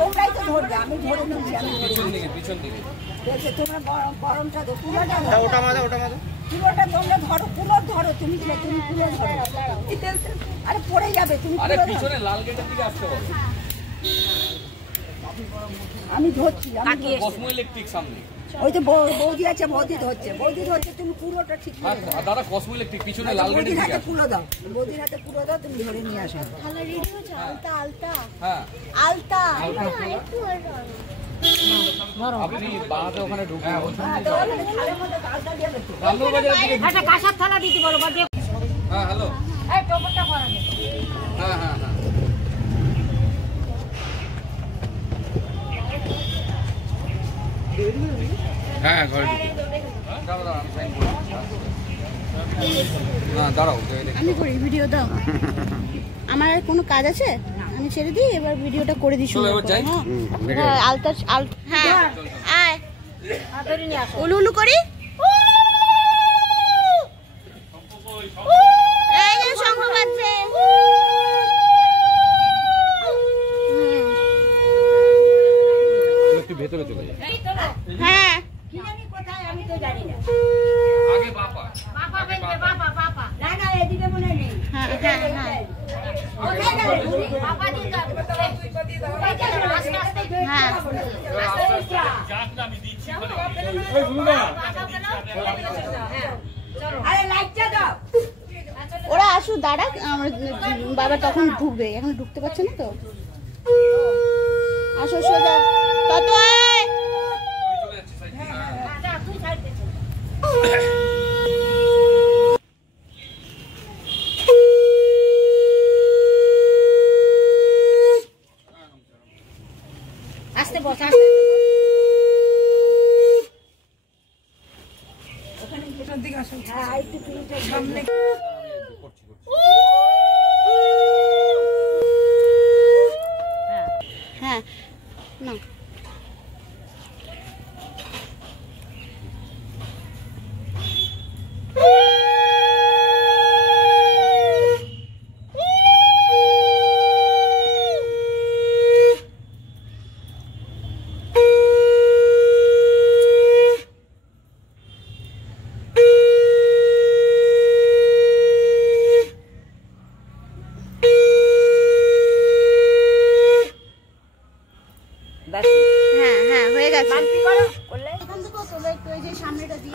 তোমরাই তো ধরবে, আমি ধরে নিচ্ছি। পিছন দিকে তোমরা গরমটা দো, পুরোটা ওটা মাঝে পুরোটা তোমরা ধরো, পুরো ধরো, তুমি পুরো ধরো। আরে পড়ে যাবে তুমি। আরে পিছনে লাল গেটের দিকে আসতে বলো। আমি ধরছি। কসমো ইলেকট্রিক সামনে। ওই তো বৌদি আছে, বৌদি ধরছে, তুমি পুরোটা ঠিক করে দাও। দাদা কসমো ইলেকট্রিক পিছনে লাল গেটের দিকে পুরো দাও, বৌদির হাতে পুরো দাও, তুমি ধরে নিয়ে আসো। তাহলে রেডি হচ্ছে। আলতা হ্যাঁ আলতা আপনি বাঁধে ওখানে ঢুকে একটা কাঁসার থালা দিতে বলো। হ্যাঁ হ্যালো, এই টোপরটা করা নেই। হ্যাঁ হ্যাঁ হ্যাঁ হ্যাঁ ঘরে দাঁড়াও। আমি করি ভিডিও দাও। আমার আর কোনো কাজ আছে, আমি ছেড়ে দিই, এবার ভিডিওটা করে দিই। হ্যাঁ আলতা হ্যাঁ আয় উলু উলু করি। এই যে শঙ্খ বাজছে। একটু ভেতরে চলে যাই। হ্যাঁ কি জানি কোথায়, আমি তো জানি না। আগে বাবা না না, এদিকে মনে নেই। হ্যাঁ হ্যাঁ হ্যাঁ ওরা আসুক, দাঁড়াক, আমার বাবা তখন ঢুকবে, এখন ঢুকতে পারছে না তো। আসো সোজা তত আয়। আস্তে বস, আস্তে সামনে হ্যাঁ না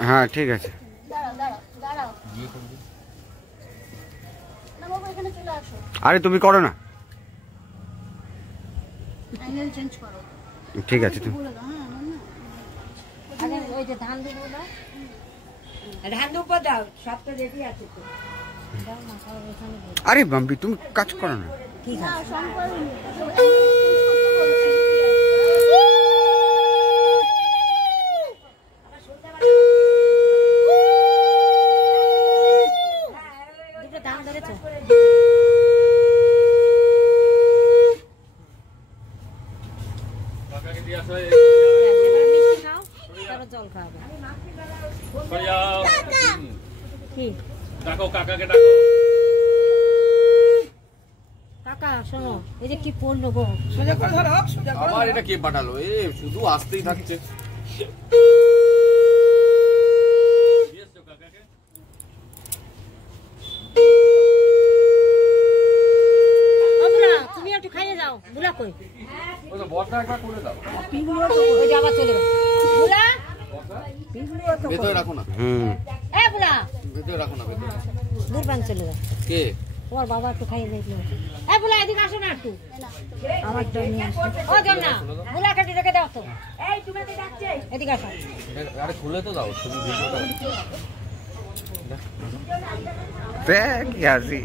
হ্যাঁ ঠিক আছে। আরে তুমি করো না, ঠিক আছে তুমি। ধান উপর দাও, সব তো রেডি আছে তো। আরে বাম্বি তুমি কাজ করো না। ঠিক আছে। কাকা শোনো, এই যে কি পড়লো গো, সোজা করে ধরো, সোজা করে। আমার এটা কে পাঠালো? এ শুধু আসতেই থাকছে। তুমি একটু খাইয়ে যাও। বুলা কই? ওই তো বড়টা একবার করে দাও। ওই যে আবার চলে গেল। বুলা ভেতরে রাখো না। এ বুলা ভেতরে রাখো না, ভেতরে। দূরবান চলে গেল। কে? তোমার বাবা একটু খাইয়ে দেখলো। এ বুলা এদিকে আসো না একটু, আমার জন্য নিয়ে আসো। ও যাও না, বুলা কেটে রেখে দাও তো। এই তুমি তো যাচ্ছে, এদিকে আসো। আরে খুলে তো দাও, তুমি ভিডিওটা। দেখ কি হাসি।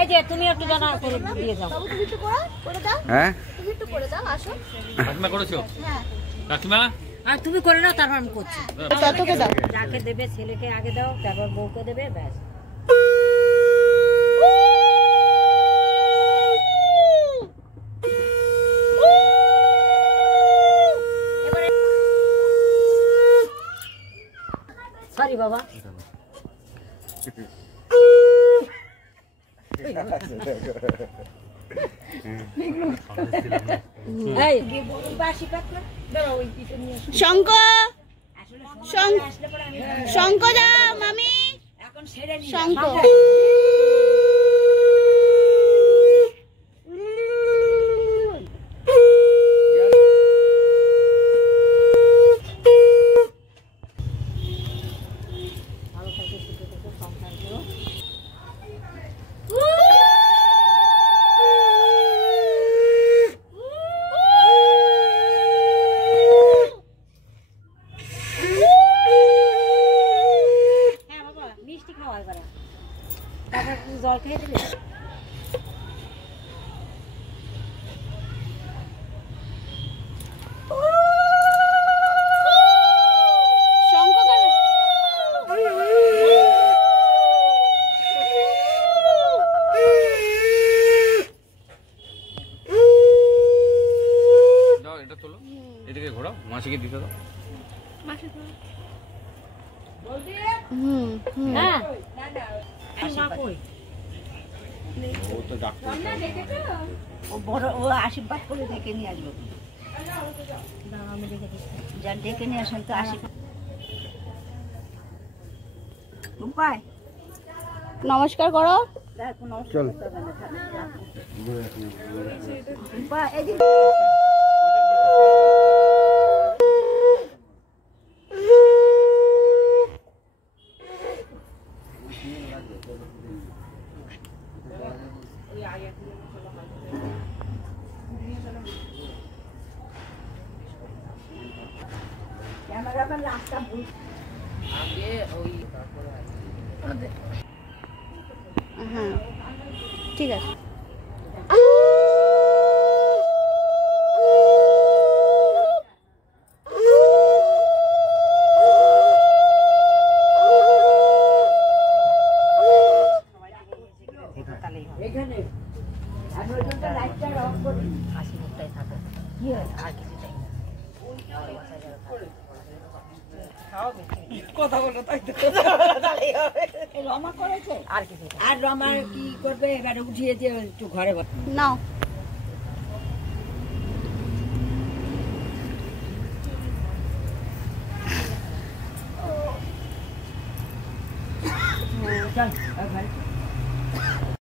এই যে তুমি একটু জানা করে দিয়ে যাও। হ্যাঁ কাকিমা করেছো? কাকিমা আর তুমি করে নাও, তারপর আমি করছি। ততকে দাও, যাকে দেবে ছেলেকে আগে দাও, তারপর বউকে দেবে, ব্যাস। সরি বাবা। এই বাসি পাত না দাঁড়াও ওই পিঠে নিয়ে শঙ্খ শঙ্খ দাও মামি এখন সেরে নি শঙ্খ জল খেয়ে দিলে শঙ্খ দাও দাও এটা তোলো এদিকে ঘোরাও মাসিকে দিতে দাও হ্যাঁ ও তো ডাক্তার ও বড় ও আশীর্বাদ করে ডেকে নিয়ে আসবো আমি ডেকে দিচ্ছি যা ডেকে নিয়ে আসেন তো আশীর্বাদ রূপায় নমস্কার করো চল রূপা এই যে ক্যামেরাম্যান রাস্তা ভুল হ্যাঁ ঠিক আছে এখানে আর ওইটা লাইটটা অফ করি হাসি মুখটাই থাকে কি হয় আর কিছু চাই না কথা বলো তাই তো রমা করেছে আর কিছু আর রমার কি করবে এবারে উঠিয়ে দিয়ে একটু ঘরে নাও চল